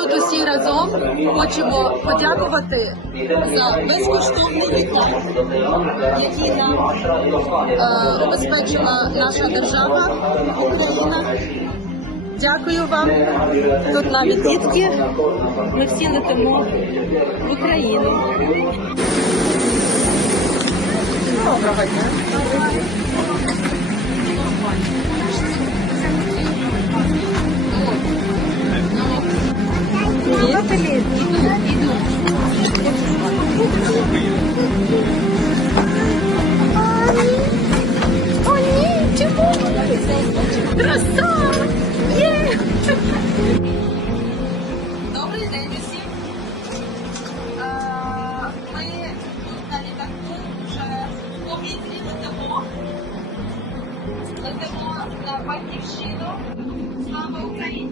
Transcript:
Тут усі разом хочемо подякувати за безкоштовний літак, який нам е, обезпечила наша держава Україна. Дякую вам. Тут навіть дітки. Ми всі летимо в Україну. Доброго дня. Куда ты лезешь? Иду. О, нет, тут на в повітрі летимо. Летимо на батьківщину. Слава Україні!